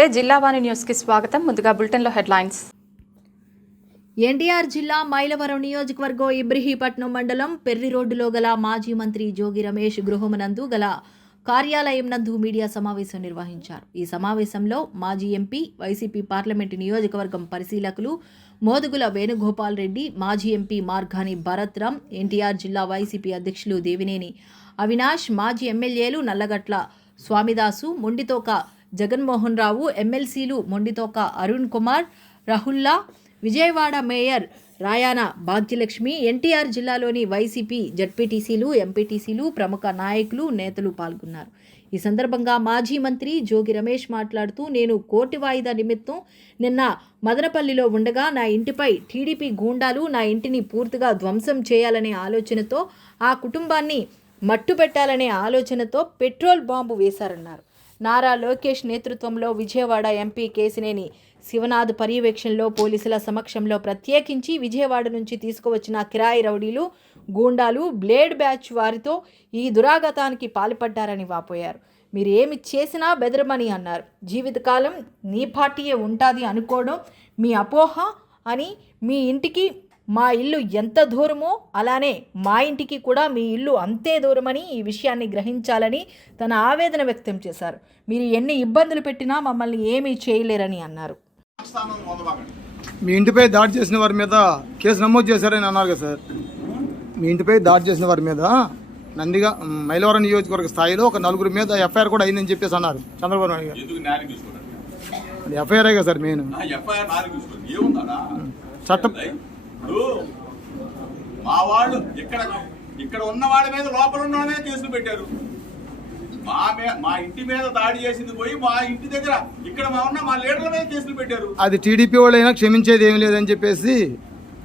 నమస్తే జిల్లావాణి న్యూస్ కి స్వాగతం. ముందుగా బులెటిన్ లో హెడ్లైన్స్. ఎన్టీఆర్ జిల్లా మైలవరం నియోజకవర్గం ఇబ్రహీపట్నం మండలం పెర్రి రోడ్డులో గల మాజీ మంత్రి జోగి రమేష్ గృహమునందు గల కార్యాలయం నందు మీడియా సమావేశం నిర్వహించారు. ఈ సమావేశంలో మాజీ ఎంపీ, వైసీపీ పార్లమెంటు నియోజకవర్గం పరిశీలకులు మోదుగుల వేణుగోపాల్ రెడ్డి, మాజీ ఎంపీ మార్గాని భరత్ రామ్, ఎన్టీఆర్ జిల్లా వైసీపీ అధ్యక్షులు దేవినేని అవినాష్, మాజీ ఎమ్మెల్యేలు నల్లగట్ల స్వామిదాసు, మొండితోక జగన్మోహన్ రావు, ఎమ్మెల్సీలు మొండితోక అరుణ్ కుమార్, రాహుల్లా, విజయవాడ మేయర్ రాయాన భాగ్యలక్ష్మి, ఎన్టీఆర్ జిల్లాలోని వైసీపీ జడ్పీటీసీలు, ఎంపీటీసీలు, ప్రముఖ నాయకులు, నేతలు పాల్గొన్నారు. ఈ సందర్భంగా మాజీ మంత్రి జోగి రమేష్ మాట్లాడుతూ, నేను కోర్టు వాయిదా నిమిత్తం నిన్న మదనపల్లిలో ఉండగా నా ఇంటిపై టీడీపీ గూండాలు నా ఇంటిని పూర్తిగా ధ్వంసం చేయాలనే ఆలోచనతో, ఆ కుటుంబాన్ని మట్టుపెట్టాలనే ఆలోచనతో పెట్రోల్ బాంబు వేశారన్నారు. నారా లోకేష్ నేతృత్వంలో విజయవాడ ఎంపీ కేశినేని శివనాథ్ పర్యవేక్షణలో పోలీసుల సమక్షంలో ప్రత్యేకించి విజయవాడ నుంచి తీసుకువచ్చిన కిరాయి రౌడీలు, గూండాలు, బ్లేడ్ బ్యాచ్ వారితో ఈ దురాగతానికి పాల్పడ్డారని వాపోయారు. మీరు ఏమి చేసినా బెదరమని అన్నారు. జీవితకాలం నీ పార్టీయే ఉంటుంది అనుకోవడం మీ అపోహ అని, మీ ఇంటికి మా ఇల్లు ఎంత దూరమో అలానే మా ఇంటికి కూడా మీ ఇల్లు అంతే దూరమని, ఈ విషయాన్ని గ్రహించాలని తన ఆవేదన వ్యక్తం చేశారు. మీరు ఎన్ని ఇబ్బందులు పెట్టినా మమ్మల్ని ఏమీ చేయలేరని అన్నారు. మీ ఇంటిపై దాడి చేసిన వారి మీద కేసు నమోదు చేశారని అన్నారు కదా సార్. మీ ఇంటిపై దాడి చేసిన వారి మీద నందిగా మైలవరం నియోజకవర్గ స్థాయిలో ఒక 4 మీద ఎఫ్ఐఆర్ కూడా అయిందని చెప్పేసి అన్నారు చంద్రబాబు నాయుడు గారు. ఎఫ్ఐఆర్ కదా సార్ మెయిన్ చట్టం. మా వాళ్ళు ఇక్కడ ఉన్న వాళ్ళ మీద లోపల ఉన్న వాళ్ళ మీద కేసులు పెట్టారు. మా ఇంటి మీద దాడి చేసింది పోయి మా ఇంటి దగ్గర ఇక్కడ మా లీడర్ల మీద కేసులు పెట్టారు. అది టీడీపీ వాళ్ళైనా క్షమించేది ఏమి లేదని చెప్పేసి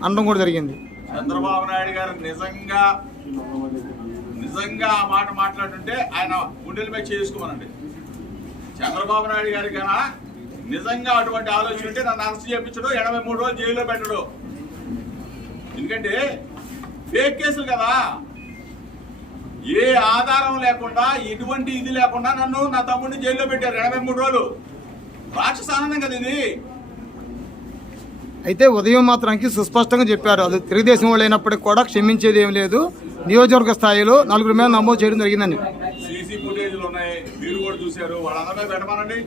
అనడం కూడా జరిగింది. చంద్రబాబు నాయుడు గారు నిజంగా ఆ మాట మాట్లాడుతుంటే ఆయన గుండెల మీద చేసుకోమనండి. చంద్రబాబు నాయుడు గారి కన్నా నిజంగా అటువంటి ఆలోచన ఉంటే నన్ను అరెస్ట్ చేయించడు, 83 రోజులు జైల్లో పెట్టడు. ఎందుకంటే ఫేక్ కేసులు కదా, ఏ ఆధారం లేకుండా ఎటువంటి ఇది లేకుండా నన్ను నా తమ్ముడిని జైల్లో పెట్టారు 83 రోజులు. రాక్షస ఆనందం కదా ఇది. అయితే ఉదయం మాత్రానికి సుస్పష్టంగా చెప్పారు, అది తెలుగుదేశం వాళ్ళు అయినప్పటికీ కూడా క్షమించేది ఏం లేదు, నియోజకవర్గ స్థాయిలో 4 మీద నమోదు చేయడం జరిగిందని. సీసీ ఫుటేజ్లు ఉన్నాయి, మీరు కూడా చూశారు. వాళ్ళందరూ పెట్టమనండి.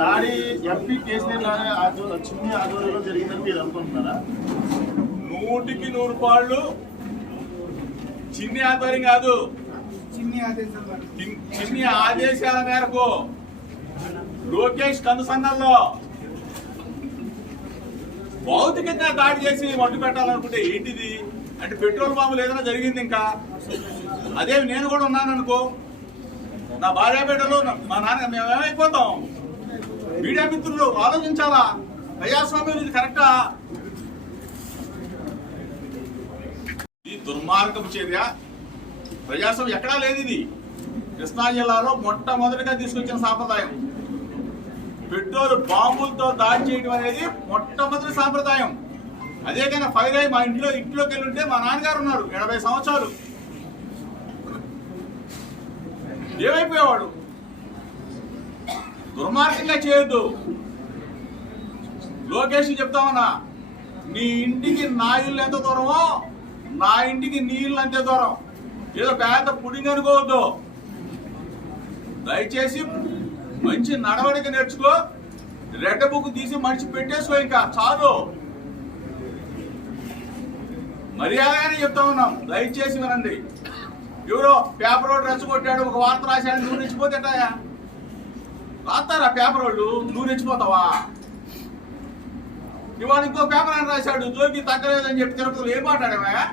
దాడి ఎంపీ కేసీఆర్ చిన్ని ఆధ్వర్యంలో జరిగిందని మీరు అనుకుంటున్నారా? 100కి 100 పాళ్ళు చిన్ని ఆధ్వర్యం కాదు, చిన్ని ఆదేశాల మేరకు లోకేష్ కనుసన్నల్లో భౌతికంగా దాడి చేసి మట్టు పెట్టాలనుకుంటే ఏంటిది అంటే పెట్రోల్ బాంబులు ఏదైనా జరిగింది. ఇంకా అదే నేను కూడా ఉన్నాను అనుకో, నా భార్యాపేటలో మా నాన్న మేమేమైపోతాం? మీడియా మిత్రులు ఆలోచించాలా, ప్రజాస్వామ్యం ఇది కరెక్టా? ఈ దుర్మార్గపు చర్య ప్రజాస్వామ్యం ఎక్కడా లేదు. ఇది కృష్ణా జిల్లాలో మొట్టమొదటిగా తీసుకొచ్చిన సాంప్రదాయం. పెట్రోల్ బాంబులతో దాడి చేయడం అనేది మొట్టమొదటి సాంప్రదాయం. అదే కానీ ఫైర్ అయ్యి మా ఇంట్లోకి వెళ్ళి ఉంటే మా నాన్నగారు ఉన్నారు 80 సంవత్సరాలు, ఏమైపోయేవాడు? దుర్మార్గంగా చేయొద్దు. లోకేష్ చెప్తామన్నా, నీ ఇంటికి నా ఇల్లు ఎంత దూరమో నా ఇంటికి నీ ఇల్లు అంతే దూరం. ఏదో పెద్ద పుడింగ్ అనుకోవద్దు. దయచేసి మంచి నడవడిక నేర్చుకో. రెడ్ బుక్ తీసి మనిషి పెట్టేసుకో, ఇంకా చాలు. మర్యాదగానే చెప్తా ఉన్నాం, దయచేసి వినండి. ఎవరో పేపర్ రోడ్డు రెచ్చగొట్టాడు, ఒక వార్త రాశాడు, నువ్వు రెచ్చిపోతేటాయా? రాస్తారా పేపర్ రోడ్డు? నువ్వు రెచ్చిపోతావా? ఇవాళ ఇంకో పేపర్ అని రాశాడు, జోగి తగ్గలేదని చెప్పి తిరుపతిలో ఏం మాట్లాడావా?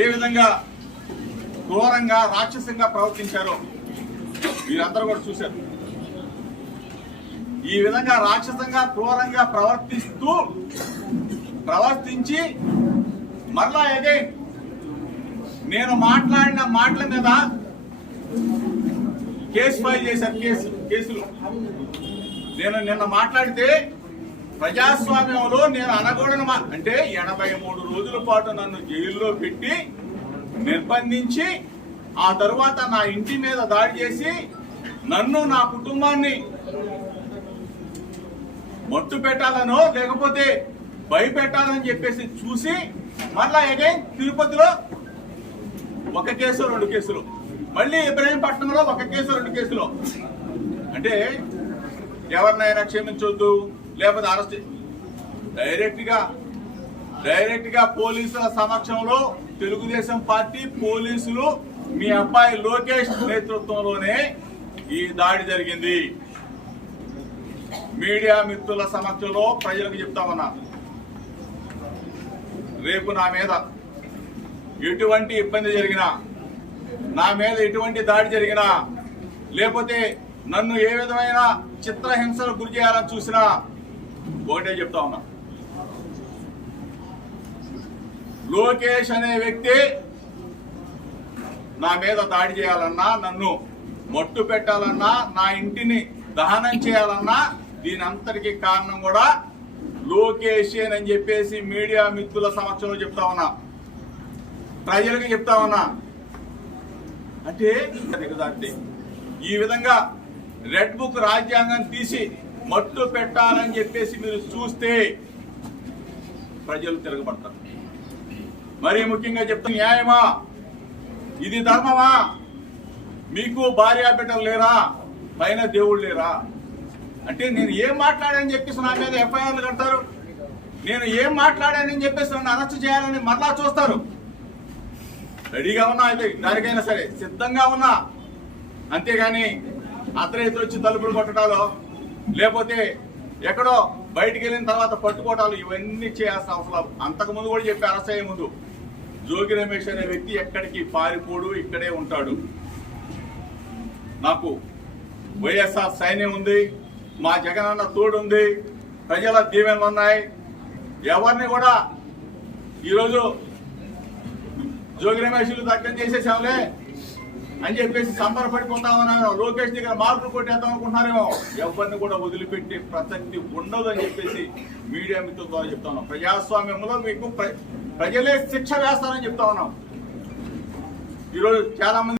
ఏ విధంగా ఘోరంగా రాక్షసంగా ప్రవర్తించారో మీరందరూ కూడా చూశారు. ఈ విధంగా రాక్షసంగా క్రూరంగా ప్రవర్తించి మరలా అగైన్ నేను మాట్లాడిన మాటల మీద కేసు ఫైల్ చేశారు. కేసులు నేను నిన్న మాట్లాడితే ప్రజాస్వామ్యంలో నేను అనకూడని అంటే 83 రోజుల పాటు నన్ను జైల్లో పెట్టి నిర్బంధించి ఆ తరువాత నా ఇంటి మీద దాడి చేసి నన్ను నా కుటుంబాన్ని మట్టు పెట్టాలనో లేకపోతే భయపెట్టాలని చెప్పేసి చూసి మళ్ళా అగైన్ తిరుపతిలో ఒక కేసు 2 కేసులు, మళ్ళీ ఇబ్రహీంపట్నంలో ఒక కేసు 2 కేసులు. అంటే ఎవరినైనా క్షమించొద్దు లేకపోతే అరెస్ట్ డైరెక్ట్ గా పోలీసుల సమక్షంలో తెలుగుదేశం పార్టీ పోలీసులు మీ అబ్బాయి లోకేష్ నేతృత్వంలోనే ఈ దాడి జరిగింది. మీడియా మిత్రుల సమక్షంలో ప్రజలకు చెప్తా ఉన్నా, రేపు నా మీద ఎటువంటి ఇబ్బంది జరిగినా, నా మీద ఎటువంటి దాడి జరిగినా, లేకపోతే నన్ను ఏ విధమైన చిత్రహింసలు గురి చేయాలని చూసినా ఒకటే చెప్తా ఉన్నా, లోకేష్ అనే వ్యక్తి నా మీద దాడి చేయాలన్నా, నన్ను మట్టు పెట్టాలన్నా, నా ఇంటిని దహనం చేయాలన్నా దీని అంతటికి కారణం కూడా లోకేష్ అని చెప్పేసి మీడియా మిత్రుల సమక్షంలో చెప్తా ఉన్నా, ప్రజలకు చెప్తా ఉన్నా. అంటే ఈ విధంగా రెడ్ బుక్ రాజ్యాంగం తీసి మట్టు పెట్టాలని చెప్పేసి మీరు చూస్తే ప్రజలు తిరగబడతారు. మరీ ముఖ్యంగా చెప్తా, న్యాయమా? ఇది ధర్మమా? మీకు భార్యా బిడ్డలు లేరా? పైన దేవుళ్ళు లేరా? అంటే నేను ఏం మాట్లాడానని చెప్పేసి నా మీద ఎఫ్ఐఆర్లు కడతారు, నేను ఏం మాట్లాడానని చెప్పేసి నన్ను అరెస్ట్ చేయాలని మరలా చూస్తారు. రెడీగా ఉన్నా, అయితే దానికైనా సరే సిద్ధంగా ఉన్నా. అంతేగాని అర్ధరాత్రి వచ్చి తలుపులు కొట్టడాలో లేకపోతే ఎక్కడో బయటికి వెళ్ళిన తర్వాత పట్టుకోవటాలు ఇవన్నీ చేయాల్సిన అవసరం. అంతకుముందు కూడా చెప్పి అరెస్ట్ అయ్యే ముందు జోగి రమేష్ అనే వ్యక్తి ఎక్కడికి పారిపోడు, ఇక్కడే ఉంటాడు. నాకు వైఎస్ఆర్ సైన్యం ఉంది, మా జగనన్న తోడుంది, ప్రజల దీవెనలు ఉన్నాయి. ఎవరిని కూడా ఈరోజు జోగి రమేష్లు దగ్గర చేసేసాంలే అని చెప్పేసి సంబరపడిపోతామన్నాను. లోకేష్ దగ్గర మార్కులు కొట్టేద్దాం అనుకుంటున్నారేమో. ఎవరిని కూడా వదిలిపెట్టే ప్రసక్తి ఉండదు అని చెప్పేసి మీడియా మిత్రుల ద్వారా చెప్తా ఉన్నాం. ప్రజాస్వామ్యంలో మీకు ప్రజలే శిక్ష వేస్తారని చెప్తా ఉన్నాం. ఈరోజు చాలా మంది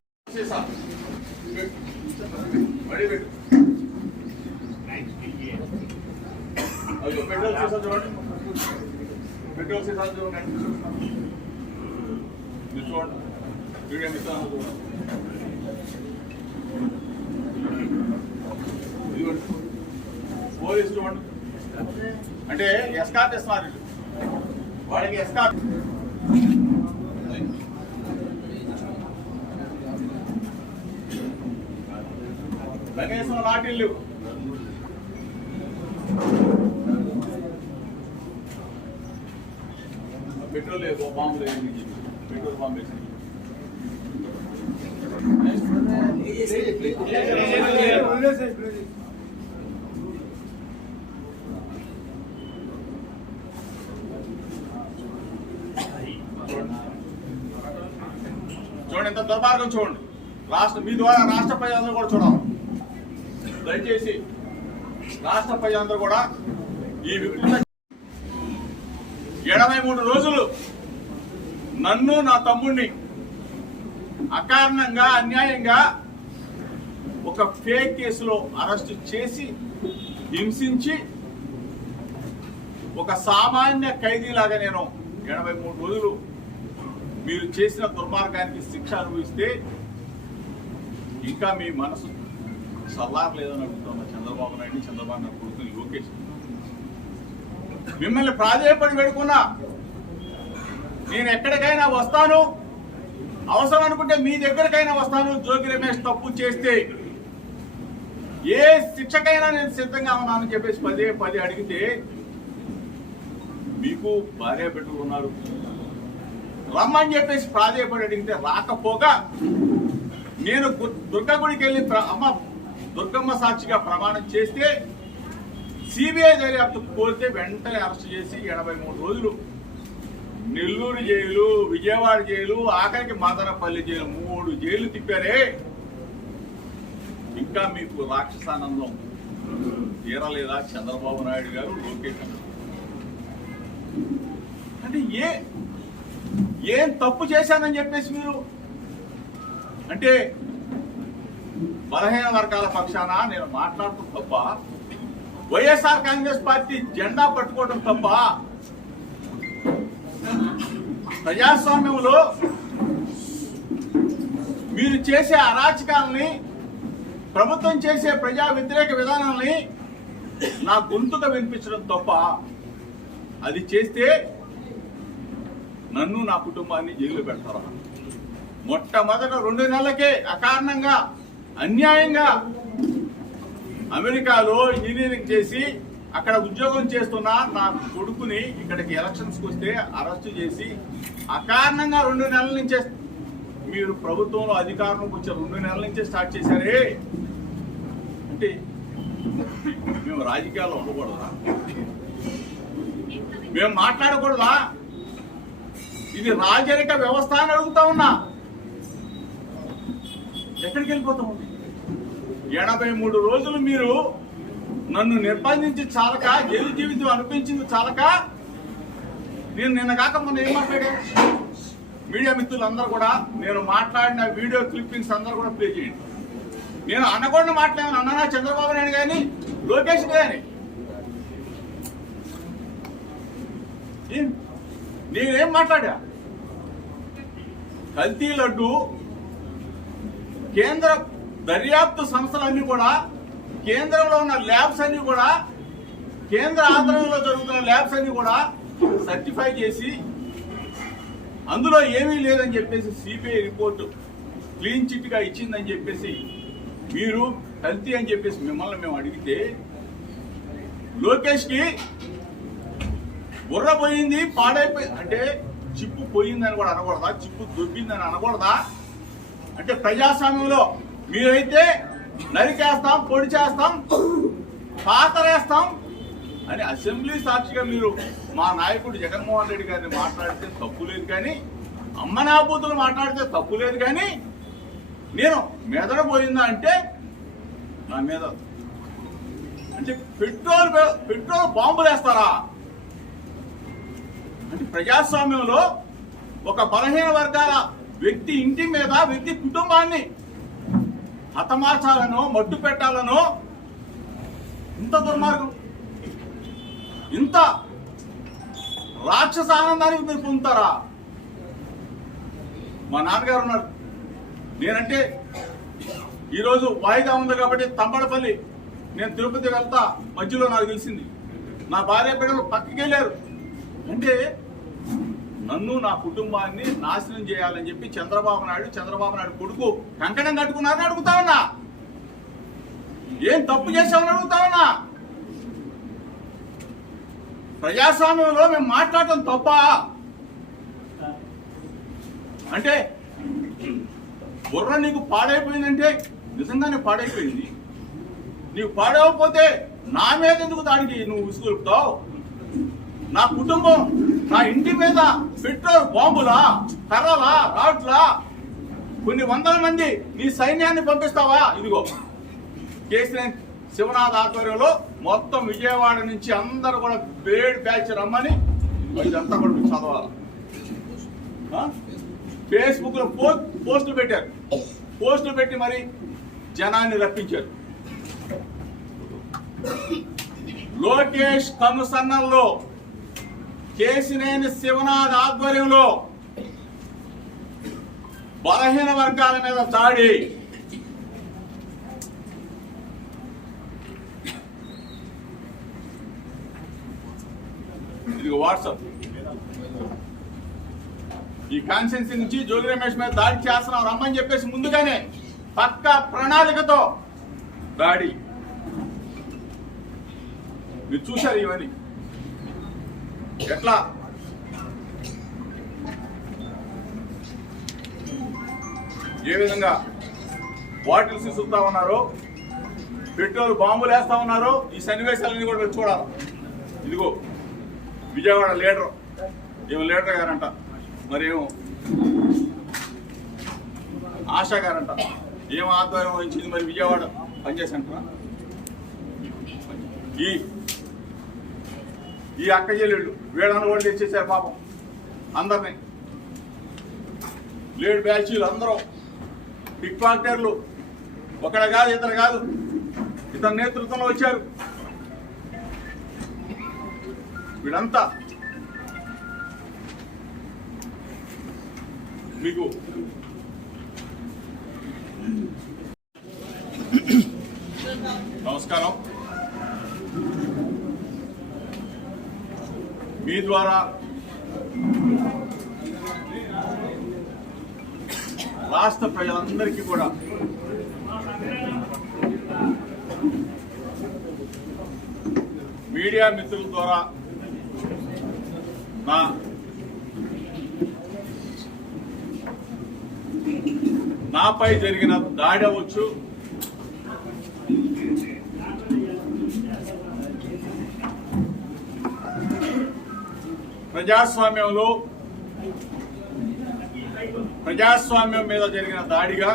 పెట్రోల్ సీసా చూడండి, పెట్రోల్ సీసా చూడండి, చూడండి, మీడియా మిత్రులు చూడండి. పోలీసు చూడండి, అంటే ఎస్కార్ట్ ఇస్తున్నారు వాడికి. ఎస్కార్ట్ కనీసం లాఠీలు లేవు. పెట్రోల్ లేదు, బాంబు లేదు, పెట్రోల్ బాంబు వేసి చూడండి, ఎంత దుర్మార్గం చూడండి. మీ ద్వారా రాష్ట్ర ప్రజలందరూ కూడా చూడాలి. దయచేసి రాష్ట్ర ప్రజలందరూ కూడా ఈ వికృత 83 రోజులు నన్ను నా తమ్ముడిని అకారణంగా అన్యాయంగా ఒక ఫేక్ కేసులో అరెస్ట్ చేసి హింసించి ఒక సామాన్య ఖైదీలాగా నేను 83 రోజులు మీరు చేసిన దుర్మార్గానికి శిక్ష అనుభవిస్తే ఇంకా మీ మనసు చల్లారలేదని అడుగుతున్నా చంద్రబాబు నాయుడు, చంద్రబాబు నాయుడు కొడుకు లోకేష్. మిమ్మల్ని ప్రాధేయపడి పెడుకున్నా, నేను ఎక్కడికైనా వస్తాను, అవసరం అనుకుంటే మీ దగ్గరకైనా వస్తాను. జోగి రమేష్ తప్పు చేస్తే ఏ శిక్షకైనా నేను సిద్ధంగా ఉన్నానని చెప్పేసి పదే అడిగితే మీకు భార్య పెట్టుకున్నారు రమ్మని చెప్పేసి ప్రాధేయపడి అడిగితే రాకపోగా నేను దుర్గా గుడికి వెళ్ళి దుర్గమ్మ సాక్షిగా ప్రమాణం చేస్తే సిబిఐ దర్యాప్తు కోరితే వెంటనే అరెస్ట్ చేసి 83 రోజులు నెల్లూరు జైలు, విజయవాడ జైలు, ఆఖరికి మదనపల్లి జైలు 3 జైలు తిప్పారే. ఇంకా మీకు రాక్షసానందం తీరలేదా చంద్రబాబు నాయుడు గారు, లోకేష్ గారు? అంటే ఏం తప్పు చేశానని చెప్పేసి మీరు అంటే బలహీన వర్గాల పక్షాన నేను మాట్లాడటం తప్ప, వైఎస్ఆర్ కాంగ్రెస్ పార్టీ జెండా పట్టుకోవడం తప్ప, ప్రజాస్వామ్యంలో మీరు చేసే అరాచకాలని, ప్రభుత్వం చేసే ప్రజా వ్యతిరేక విధానాలని నా గొంతుగా వినిపించడం తప్ప, అది చేస్తే నన్ను నా కుటుంబాన్ని జైల్లో పెడతారా? మొట్టమొదట 2 నెలలకే అకారణంగా అన్యాయంగా అమెరికాలో ఇంజనీరింగ్ చేసి అక్కడ ఉద్యోగం చేస్తున్న నా కొడుకుని ఇక్కడికి ఎలక్షన్స్కి వస్తే అరెస్టు చేసి అకారణంగా 2 నెలల నుంచే మీరు ప్రభుత్వంలో అధికారంలోకి వచ్చే 2 నెలల నుంచే స్టార్ట్ చేశారే. అంటే మేము రాజకీయాల్లో ఉండకూడదా? మేము మాట్లాడకూడదా? ఇది రాజరిక వ్యవస్థ అని అడుగుతా ఉన్నా. ఎక్కడికి వెళ్ళిపోతా ఉంది? 83 రోజులు మీరు నన్ను నిర్బంధించి చాలక, జైలు జీవితం అనిపించింది చాలక, నేను నిన్న కాక మొన్న ఏం మాట్లాడా? మీడియా మిత్రులందరూ కూడా నేను మాట్లాడిన వీడియో క్లిప్పింగ్స్ అందరూ కూడా ప్లే చేయండి. నేను అనకూడని మాట్లాడాను అన్నా చంద్రబాబు నాయుడు కానీ లోకేష్ కానీ. నేనేం మాట్లాడా? కల్తీ లడ్డు కేంద్ర దర్యాప్తు సంస్థలన్నీ కూడా, కేంద్రంలో ఉన్న ల్యాబ్స్ అన్ని కూడా, కేంద్ర ఆధ్వర్యంలో జరుగుతున్న ల్యాబ్స్ అన్ని కూడా సర్టిఫై చేసి అందులో ఏమీ లేదని చెప్పేసి సిబిఐ రిపోర్టు క్లీన్ చిట్ గా ఇచ్చిందని చెప్పేసి మీరు కల్తీ అని చెప్పేసి మిమ్మల్ని మేము అడిగితే, లోకేష్ కి బుర్ర పోయింది, పాడైపోయింది అంటే చిప్పు పోయిందని కూడా అనకూడదా? చిప్పు దొబ్బిందని అనకూడదా? అంటే ప్రజాస్వామ్యంలో మీరైతే నరికేస్తాం, పొడి చేస్తాం, పాతరేస్తాం అని అసెంబ్లీ సాక్షిగా మీరు మా నాయకుడు జగన్మోహన్ రెడ్డి గారిని మాట్లాడితే తప్పు లేదు, కానీ అమ్మనాబూతులు మాట్లాడితే తప్పు లేదు, కానీ నేను మెదడు పోయిందా అంటే నా మీద అంటే పెట్రోల్ బాంబులు వేస్తారా? అంటే ప్రజాస్వామ్యంలో ఒక బలహీన వర్గాల వ్యక్తి ఇంటి మీద, వ్యక్తి కుటుంబాన్ని హతమార్చాలనో మట్టు పెట్టాలనో ఇంత దుర్మార్గం, ఇంత రాక్షస ఆనందానికి మీరు పొందుతారా? మా నాన్నగారు ఉన్నారు, నేనంటే ఈరోజు వాయిదా ఉంది కాబట్టి తంబడపల్లి నేను తిరుపతి వెళ్తా, మధ్యలో నాకు తెలిసింది నా భార్య బిడ్డలు పక్కకి వెళ్ళారు అంటే నన్ను నా కుటుంబాన్ని నాశనం చేయాలని చెప్పి చంద్రబాబు నాయుడు కొడుకు కంకణం కట్టుకున్నారని అడుగుతా ఉన్నా. ఏం తప్పు చేశామని అడుగుతా ఉన్నా. ప్రజాస్వామ్యంలో మేము మాట్లాడటం తప్ప అంటే బుర్ర నీకు పాడైపోయిందంటే నిజంగానే పాడైపోయింది. నీకు పాడైపోతే నా మీద ఎందుకు దానికి నువ్వు విసుగులుపుతావు? నా కుటుంబం, నా ఇంటి మీద పెట్రోల్ బాంబులా, కర్రలా, రాట్లా, కొన్ని వందల మంది నీ సైన్యాన్ని పంపిస్తావా? ఇదిగో కేసీఆర్ శివనాథ్ ఆధ్వర్యంలో మొత్తం విజయవాడ నుంచి అందరూ కూడా బేడ్ బ్యాచ్ రమ్మని ఇదంతా కూడా మీరు చదవాలి. ఫేస్బుక్ లో పోస్టులు పెట్టారు, పోస్టులు పెట్టి మరి జనాన్ని రప్పించారు. లోకేష్ కనుసన్నల్లో కేసినేని శివనాథ్ ఆధ్వర్యంలో బలహీన వర్గాల మీద దాడి, ఇది వాట్సాప్. ఈ కాన్స్టిట్యున్సీ నుంచి జోగి రమేష్ మీద దాడి చేస్తున్నాం రమ్మని చెప్పేసి ముందుగానే పక్కా ప్రణాళికతో దాడి. మీరు చూశారు ఇవన్నీ ఎట్లా ఏ విధంగా బాటిల్స్ ఇసుకుతా ఉన్నారో, పెట్రోల్ బాంబులు వేస్తా ఉన్నారో. ఈ సన్నివేశాలన్నీ కూడా మీరు చూడాలి. ఇదిగో విజయవాడ లీడర్, ఏమో లీడర్ గారంట, మరేమో ఆశా గారంట, ఏం ఆధ్వర్యం వహించింది మరి విజయవాడ పనిచేసంటారా? ఈ అక్క చెల్లెళ్ళు వీళ్ళని కూడా తెచ్చేసారు పాపం అందరినీ. లేడు బ్యాచీలు అందరూ పిక్ పాకెటర్లు ఒకడ కాదు ఇతను కాదు, ఇతని నేతృత్వంలో వచ్చారు. వీళ్ళంతా మీకు నమస్కారం. మీ ద్వారా రాష్ట్ర ప్రజలందరికీ కూడా మీడియా మిత్రుల ద్వారా నాపై జరిగిన దాడి అవ్వచ్చు, ప్రజాస్వామ్యం మీద జరిగిన దాడిగా,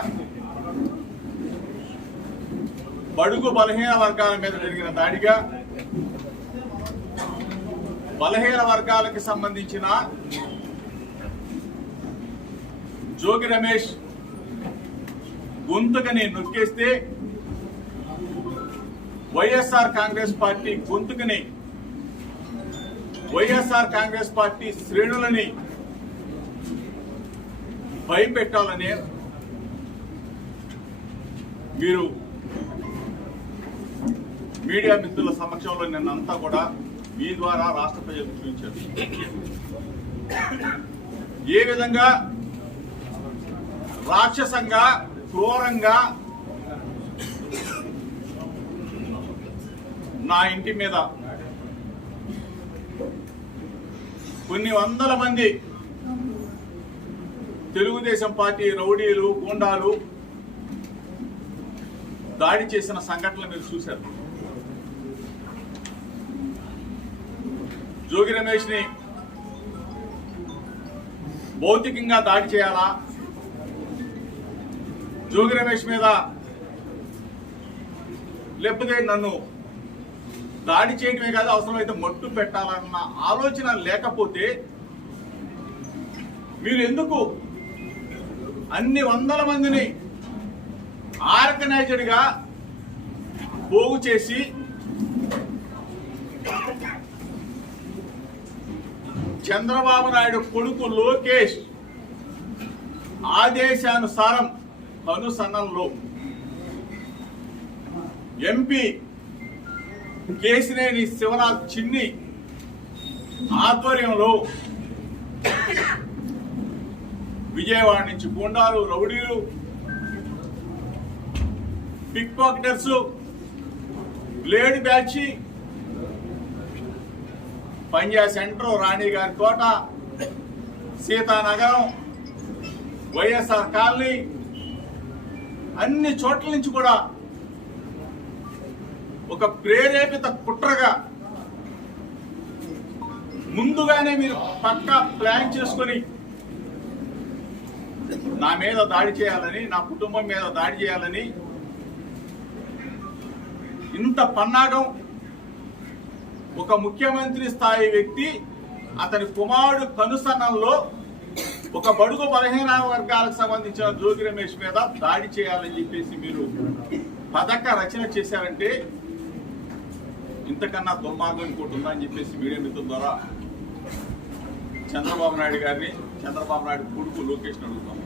బడుగు బలహీన వర్గాల మీద జరిగిన దాడిగా, బలహీన వర్గాలకు సంబంధించిన జోగి రమేష్ గొంతుకని నొక్కేస్తే వైఎస్ఆర్ కాంగ్రెస్ పార్టీ గొంతుకని, వైఎస్ఆర్ కాంగ్రెస్ పార్టీ శ్రేణులని భయపెట్టాలని మీరు మీడియా మిత్రుల సమక్షంలో నిన్నంతా కూడా మీ ద్వారా రాష్ట్ర ప్రజలకు చూపించారు. ఏ విధంగా రాక్షసంగా, క్రూరంగా నా ఇంటి మీద కొన్ని వందల మంది తెలుగుదేశం పార్టీ రౌడీలు, గూండాలు దాడి చేసిన సంఘటనలు మీరు చూశారు. జోగి రమేష్ ని భౌతికంగా దాడి చేయాలా, జోగి రమేష్ మీద లేకపోతే నన్ను దాడి చేయడమే కాదు అవసరమైతే మట్టు పెట్టాలన్న ఆలోచన లేకపోతే మీరు ఎందుకు అన్ని వందల మందిని ఆర్గనైజ్డ్ గా పోగు చేసి చంద్రబాబు నాయుడు కొడుకు లోకేష్ ఆదేశానుసారం కనుసన్నల్లో ఎంపీ కేసినేని శివనాథ్ చిన్ని ఆధ్వర్యంలో విజయవాడ నుంచి గుండాలు, రౌడీలు, పిక్ పాకెటర్స్, బ్లేడ్ బ్యాచ్, పంజా సెంటర్, రాణి గారి తోట, సీతానగరం, వైఎస్ఆర్ కాలనీ, అన్ని చోట్ల నుంచి కూడా ఒక ప్రేరేపిత కుట్రగా ముందుగానే మీరు పక్కా ప్లాన్ చేసుకొని నా మీద దాడి చేయాలని, నా కుటుంబం మీద దాడి చేయాలని ఇంత పన్నాగం ఒక ముఖ్యమంత్రి స్థాయి వ్యక్తి అతని కుమారుడు కనుసన్నంలో ఒక బడుగు బలహీన వర్గాలకు సంబంధించిన జోగి రమేష్ మీద దాడి చేయాలని చెప్పేసి మీరు పథక రచన చేశారంటే ఇంతకన్నా దుర్మార్గం ఇంకోటి ఉందని చెప్పేసి మీడియా మిత్రుల ద్వారా చంద్రబాబు నాయుడు గారిని, చంద్రబాబు నాయుడు కొడుకు లోకేష్ అడుగుతాం.